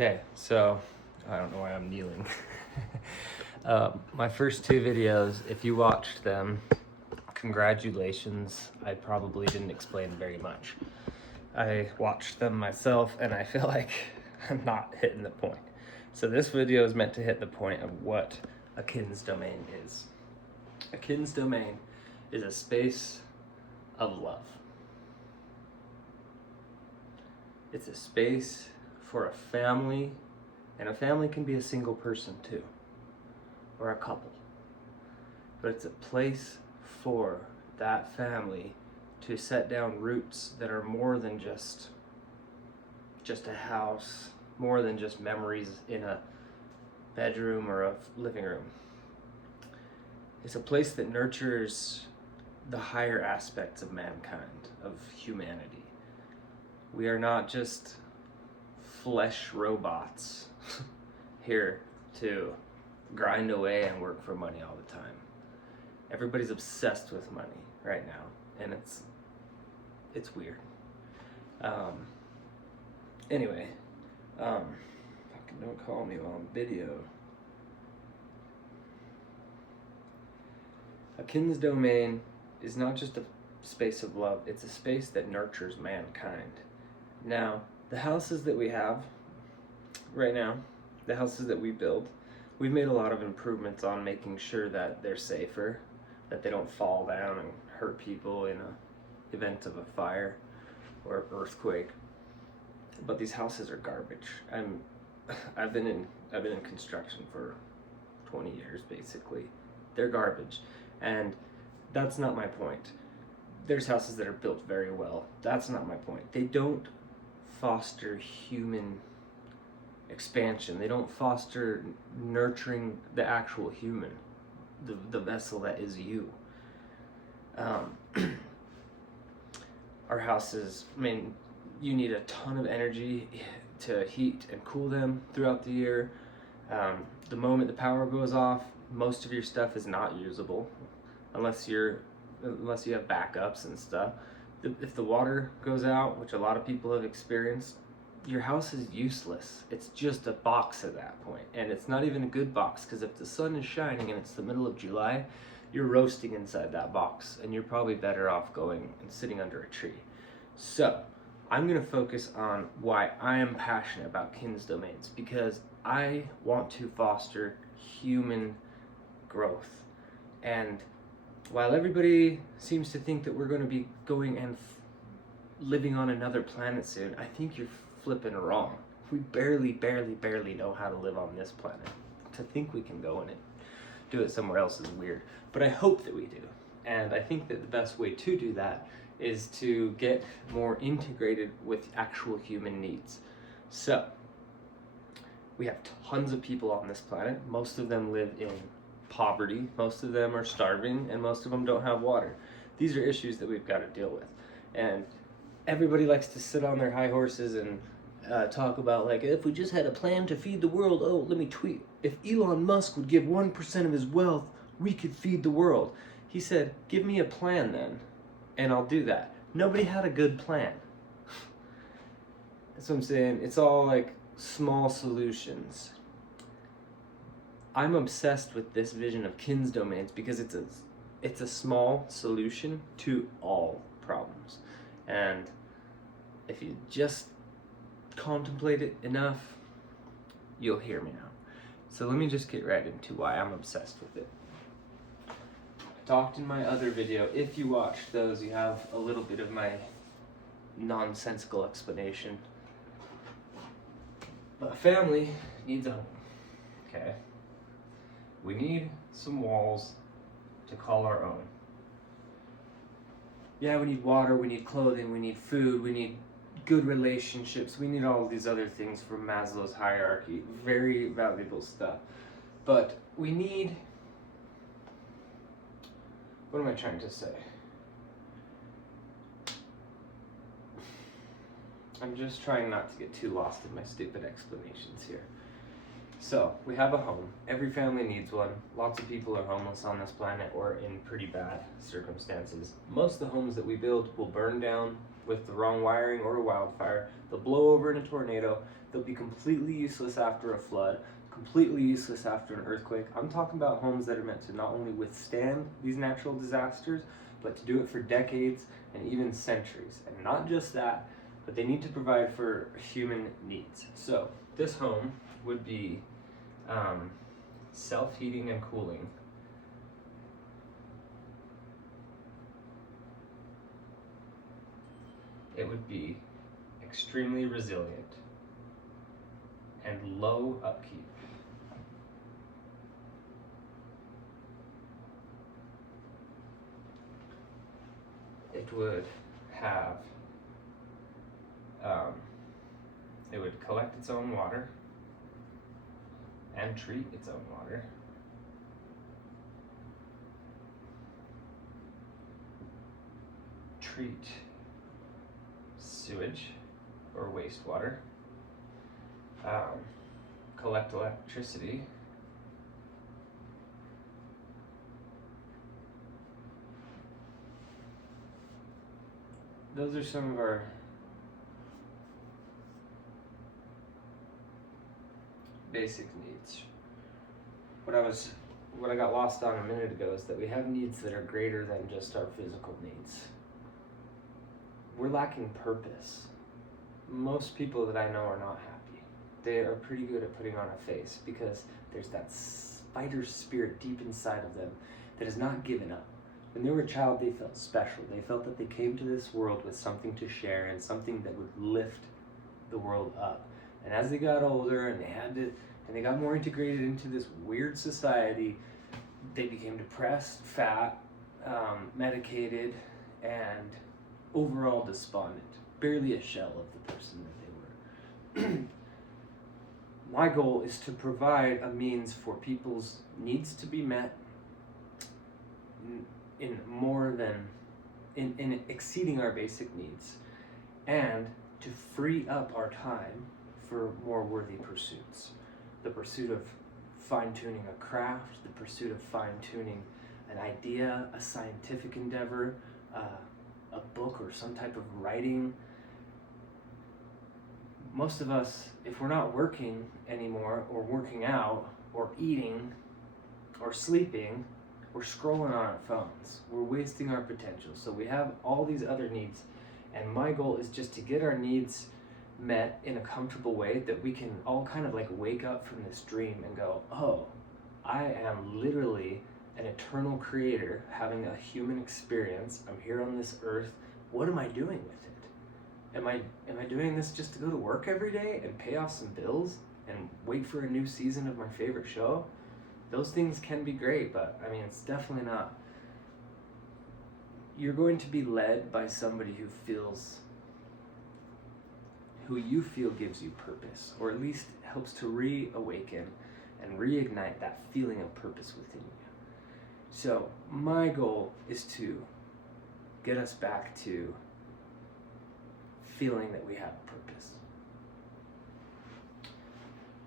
Okay, so I don't know why I'm kneeling. My first two videos, if you watched them, congratulations. I probably didn't explain very much. I watched them myself and I feel like I'm not hitting the point. So this video is meant to hit the point of what a kin's domain is. A kin's domain is a space of love. It's a space for a family, and a family can be a single person too, or a couple. But it's a place for that family to set down roots that are more than just a house, more than just memories in a bedroom or a living room. It's a place that nurtures the higher aspects of mankind, of humanity. We are not just flesh robots here to grind away and work for money all the time. Everybody's obsessed with money right now, and it's weird. Anyway, fucking don't call me while I'm video. A kin's domain is not just a space of love, it's a space that nurtures mankind. Now, the houses that we have right now, the houses that we build, we've made a lot of improvements on making sure that they're safer, that they don't fall down and hurt people in an event of a fire or earthquake. But these houses are garbage. I've been in construction for 20 years basically. They're garbage, and that's not my point. There's houses that are built very well. That's not my point. They don't foster human expansion. They don't foster nurturing the actual human, the vessel that is you. Our houses, you need a ton of energy to heat and cool them throughout the year. The moment the power goes off, most of your stuff is not usable unless you have backups and stuff. If the water goes out, which a lot of people have experienced, your house is useless. It's just a box at that point, and it's not even a good box, because if the sun is shining and it's the middle of July, you're roasting inside that box, and you're probably better off going and sitting under a tree. So I'm going to focus on why I am passionate about kin's domains, because I want to foster human growth. And while everybody seems to think that we're going to be going and living on another planet soon, I think you're flipping wrong. We barely know how to live on this planet. To think we can go in and do it somewhere else is weird, but I hope that we do. And I think that the best way to do that is to get more integrated with actual human needs. So we have tons of people on this planet. Most of them live in poverty, most of them are starving, and most of them don't have water. These are issues that we've got to deal with. And everybody likes to sit on their high horses and talk about, like, if we just had a plan to feed the world, oh, let me tweet, if Elon Musk would give 1% of his wealth, we could feed the world. He said, give me a plan then, and I'll do that. Nobody had a good plan. That's what I'm saying. It's all like small solutions. I'm obsessed with this vision of kin's domains because it's a small solution to all problems. And if you just contemplate it enough, you'll hear me out. So let me just get right into why I'm obsessed with it. I talked in my other video. If you watched those, you have a little bit of my nonsensical explanation. But a family needs a home, okay? We need some walls to call our own. Yeah, we need water, we need clothing, we need food, we need good relationships, we need all of these other things from Maslow's hierarchy. Very valuable stuff. But we need... What am I trying to say? I'm just trying not to get too lost in my stupid explanations here. So, we have a home. Every family needs one. Lots of people are homeless on this planet or in pretty bad circumstances. Most of the homes that we build will burn down with the wrong wiring or a wildfire. They'll blow over in a tornado. They'll be completely useless after a flood, completely useless after an earthquake. I'm talking about homes that are meant to not only withstand these natural disasters, but to do it for decades and even centuries. And not just that, but they need to provide for human needs. So this home would be self-heating and cooling. It would be extremely resilient and low upkeep. It would have, it would collect its own water and treat its own water. Treat sewage or wastewater. Collect electricity. Those are some of our basic needs. What I got lost on a minute ago is that we have needs that are greater than just our physical needs. We're lacking purpose. Most people that I know are not happy. They are pretty good at putting on a face because there's that fighter spirit deep inside of them that has not given up. When they were a child, they felt special. They felt that they came to this world with something to share and something that would lift the world up. And as they got older and they got more integrated into this weird society, they became depressed, fat, medicated, and overall despondent. Barely a shell of the person that they were. My goal is to provide a means for people's needs to be met in exceeding our basic needs, and to free up our time for more worthy pursuits. The pursuit of fine-tuning a craft, the pursuit of fine-tuning an idea, a scientific endeavor, a book or some type of writing. Most of us, if we're not working anymore, or working out, or eating, or sleeping, we're scrolling on our phones. We're wasting our potential. So we have all these other needs, and my goal is just to get our needs met in a comfortable way that we can all kind of like wake up from this dream and go, oh, I am literally an eternal creator having a human experience. I'm here on this earth. What am I doing with it? Am I doing this just to go to work every day and pay off some bills and wait for a new season of my favorite show? Those things can be great, but I mean, it's definitely not. You're going to be led by somebody who you feel gives you purpose, or at least helps to reawaken and reignite that feeling of purpose within you. So my goal is to get us back to feeling that we have purpose.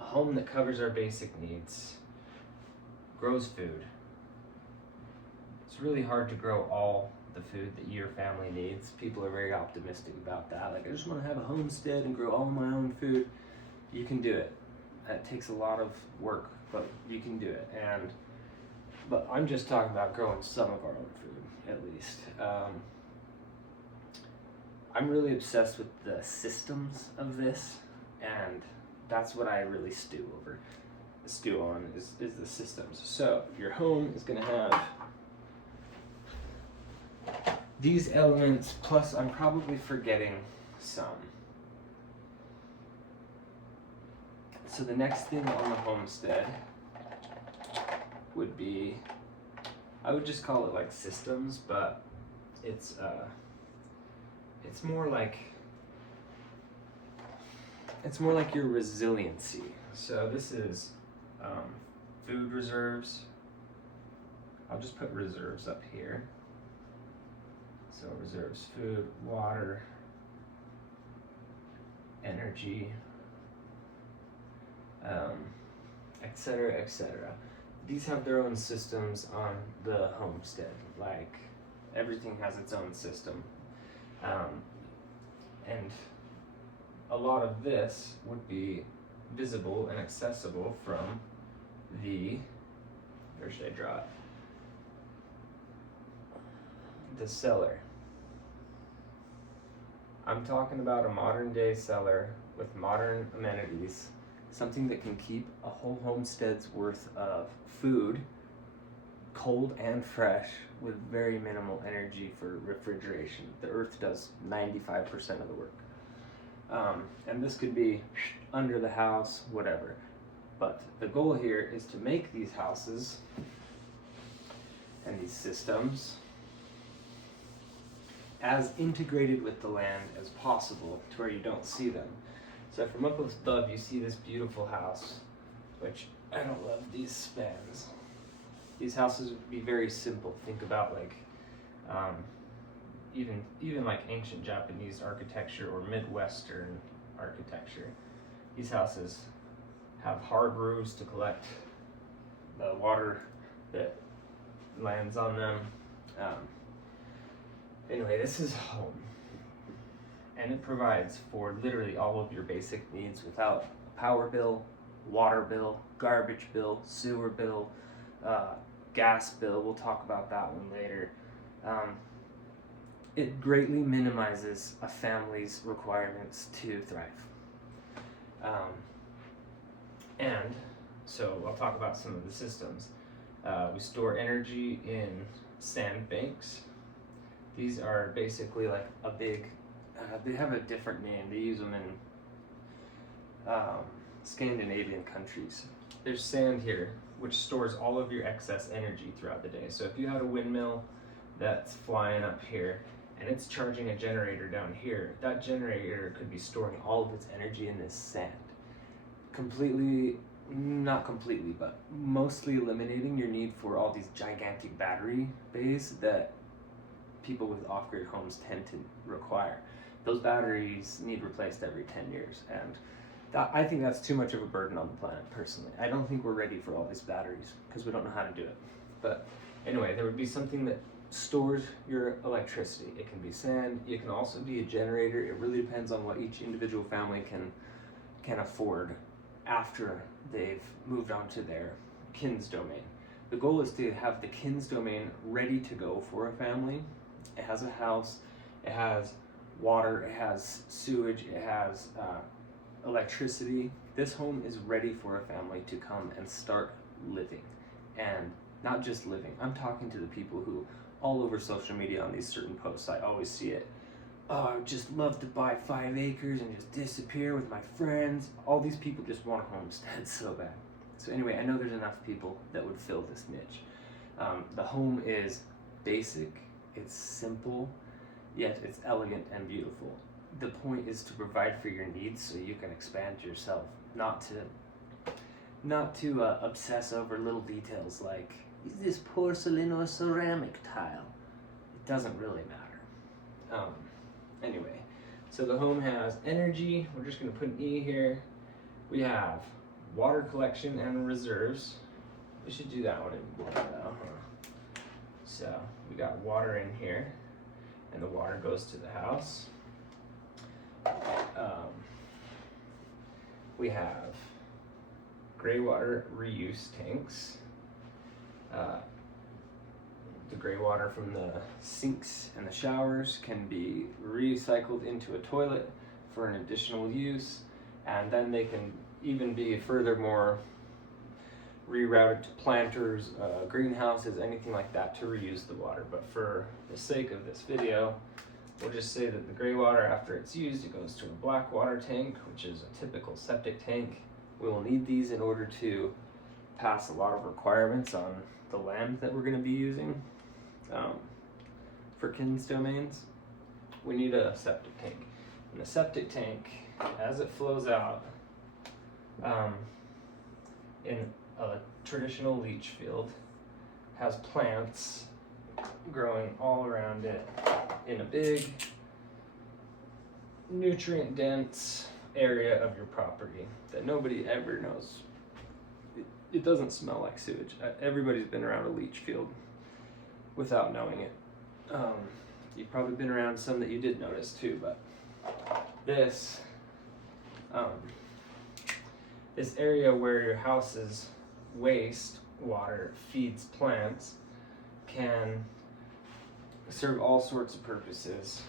A home that covers our basic needs, grows food. It's really hard to grow all the food that your family needs. People are very optimistic about that. Like, I just want to have a homestead and grow all my own food. You can do it. It takes a lot of work, but you can do it. But I'm just talking about growing some of our own food, at least. I'm really obsessed with the systems of this, and that's what I really stew on is the systems. So your home is going to have these elements, plus I'm probably forgetting some. So the next thing on the homestead would be, I would just call it like systems, but it's more like your resiliency. So this is food reserves. I'll just put reserves up here. So reserves, food, water, energy, etc., etc. These have their own systems on the homestead. Like, everything has its own system. And a lot of this would be visible and accessible from the, where should I draw it? The cellar. I'm talking about a modern day cellar with modern amenities, something that can keep a whole homestead's worth of food cold and fresh with very minimal energy for refrigeration. The earth does 95% of the work. And this could be under the house, whatever. But the goal here is to make these houses and these systems as integrated with the land as possible to where you don't see them. So from up above you see this beautiful house, which I don't love these spans. These houses would be very simple. Think about like even like ancient Japanese architecture or Midwestern architecture. These houses have hard roofs to collect the water that lands on them. Anyway, this is home, and it provides for literally all of your basic needs without a power bill, water bill, garbage bill, sewer bill, gas bill. We'll talk about that one later. It greatly minimizes a family's requirements to thrive. And so I'll talk about some of the systems. We store energy in sand banks. These are basically like a big, they have a different name. They use them in Scandinavian countries. There's sand here, which stores all of your excess energy throughout the day. So if you had a windmill that's flying up here and it's charging a generator down here, that generator could be storing all of its energy in this sand. Not completely, but mostly eliminating your need for all these gigantic battery bays that people with off-grid homes tend to require. Those batteries need replaced every 10 years, and I think that's too much of a burden on the planet, personally. I don't think we're ready for all these batteries because we don't know how to do it. But anyway, there would be something that stores your electricity. It can be sand, it can also be a generator. It really depends on what each individual family can afford after they've moved on to their kin's domain. The goal is to have the kin's domain ready to go for a family. It has a house, it has water, it has sewage, it has electricity. This home is ready for a family to come and start living. And not just living, I'm talking to the people who all over social media on these certain posts, I always see it. Oh, I would just love to buy 5 acres and just disappear with my friends. All these people just want a homestead so bad. So anyway, I know there's enough people that would fill this niche. The home is basic, it's simple, yet it's elegant and beautiful. The point is to provide for your needs so you can expand yourself, not to obsess over little details like, is this porcelain or ceramic tile? It doesn't really matter. Anyway, so the home has energy. We're just going to put an E here. We have water collection and reserves. We should do that one in water though, huh? So we got water in here, and the water goes to the house. We have gray water reuse tanks. The gray water from the sinks and the showers can be recycled into a toilet for an additional use, and then they can even be furthermore rerouted to planters, greenhouses, anything like that to reuse the water. But for the sake of this video, we'll just say that the gray water, after it's used, it goes to a black water tank, which is a typical septic tank. We will need these in order to pass a lot of requirements on the land that we're going to be using. For kin's domains, we need a septic tank. And the septic tank, as it flows out, in a traditional leach field, has plants growing all around it in a big, nutrient-dense area of your property that nobody ever knows. It doesn't smell like sewage. Everybody's been around a leach field without knowing it. You've probably been around some that you did notice too, but this This area where your house's waste water feeds plants can serve all sorts of purposes.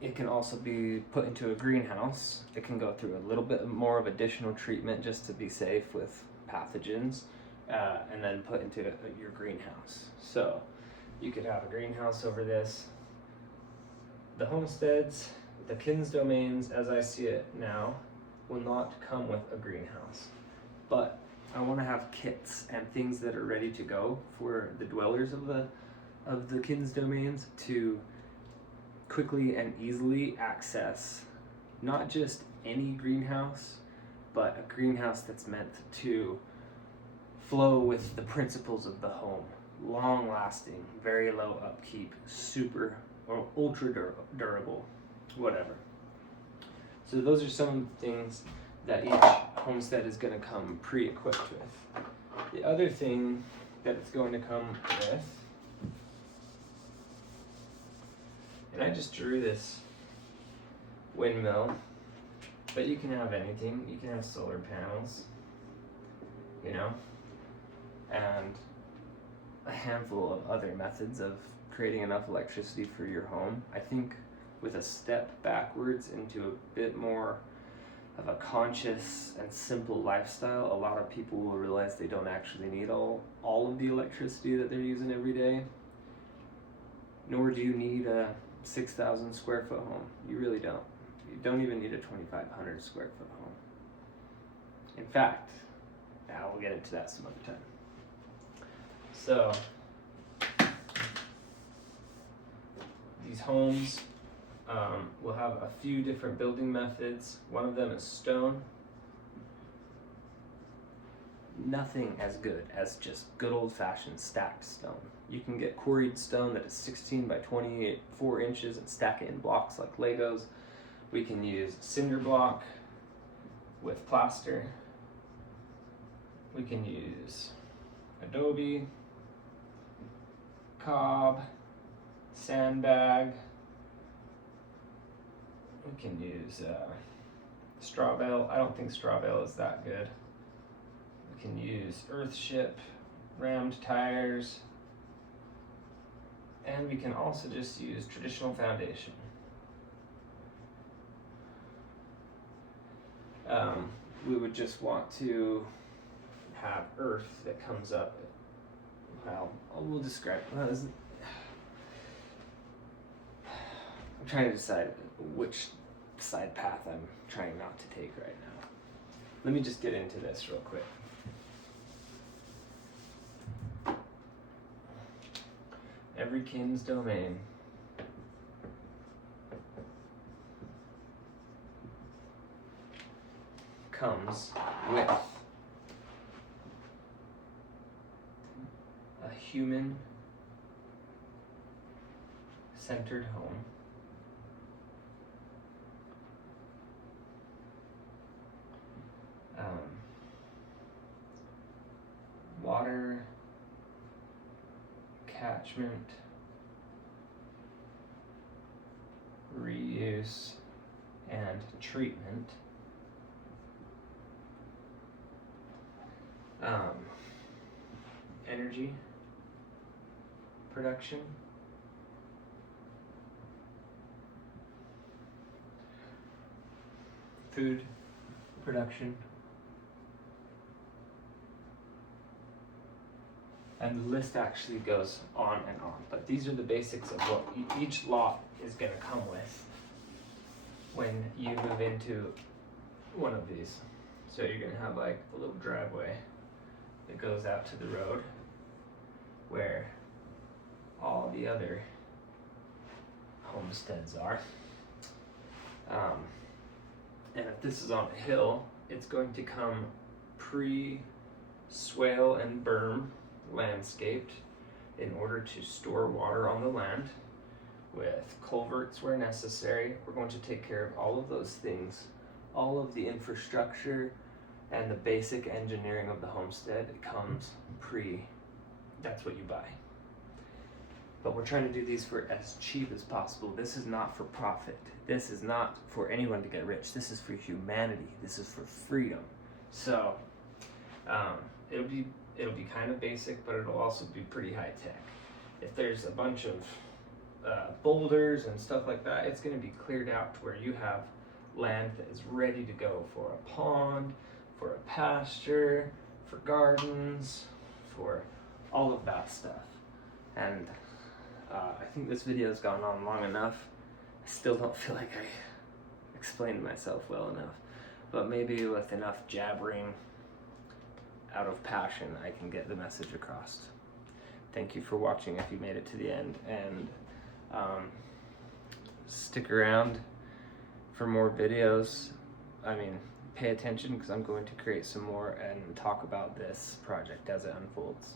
It can also be put into a greenhouse. It can go through a little bit more of additional treatment just to be safe with pathogens, and then put into your greenhouse. So you could have a greenhouse over this. The homesteads, the Kins domains, as I see it now, will not come with a greenhouse. But I want to have kits and things that are ready to go for the dwellers of the Kins domains to quickly and easily access not just any greenhouse, but a greenhouse that's meant to flow with the principles of the home. Long lasting, very low upkeep, super or ultra durable, whatever. So those are some of the things that each homestead is going to come pre-equipped with. The other thing that it's going to come with, and I just drew this windmill, but you can have anything. You can have solar panels, you know, and a handful of other methods of creating enough electricity for your home. I think with a step backwards into a bit more of a conscious and simple lifestyle, a lot of people will realize they don't actually need all of the electricity that they're using every day. Nor do you need a 6,000 square foot home. You really don't. You don't even need a 2,500 square foot home. In fact, now we'll get into that some other time. So, these homes will have a few different building methods. One of them is stone. Nothing as good as just good old-fashioned stacked stone. You can get quarried stone that is 16 by 24 inches and stack it in blocks like Legos. We can use cinder block with plaster. We can use adobe, cob, sandbag. We can use straw bale. I don't think straw bale is that good. We can use earthship, rammed tires, and we can also just use traditional foundation. We would just want to have earth that comes up. Well, we'll describe. I'm trying to decide which side path I'm trying not to take right now. Let me just get into this real quick. Every Kins domain comes with a human-centered home, water catchment, reuse, and treatment. Energy production, food production, and the list actually goes on and on. But these are the basics of what each lot is going to come with when you move into one of these. So you're going to have like a little driveway that goes out to the road where all the other homesteads are. And if this is on a hill, it's going to come pre-swale and berm landscaped in order to store water on the land with culverts where necessary. We're going to take care of all of those things. All of the infrastructure and the basic engineering of the homestead comes that's what you buy. But we're trying to do these for as cheap as possible. This is not for profit. This is not for anyone to get rich. This is for humanity. This is for freedom. So it'll be kind of basic, but it'll also be pretty high tech. If there's a bunch of boulders and stuff like that, it's going to be cleared out to where you have land that is ready to go for a pond, for a pasture, for gardens, for all of that stuff. And I think this video has gone on long enough. I still don't feel like I explained myself well enough, but maybe with enough jabbering out of passion, I can get the message across. Thank you for watching if you made it to the end, and stick around for more videos. I mean, pay attention, because I'm going to create some more and talk about this project as it unfolds.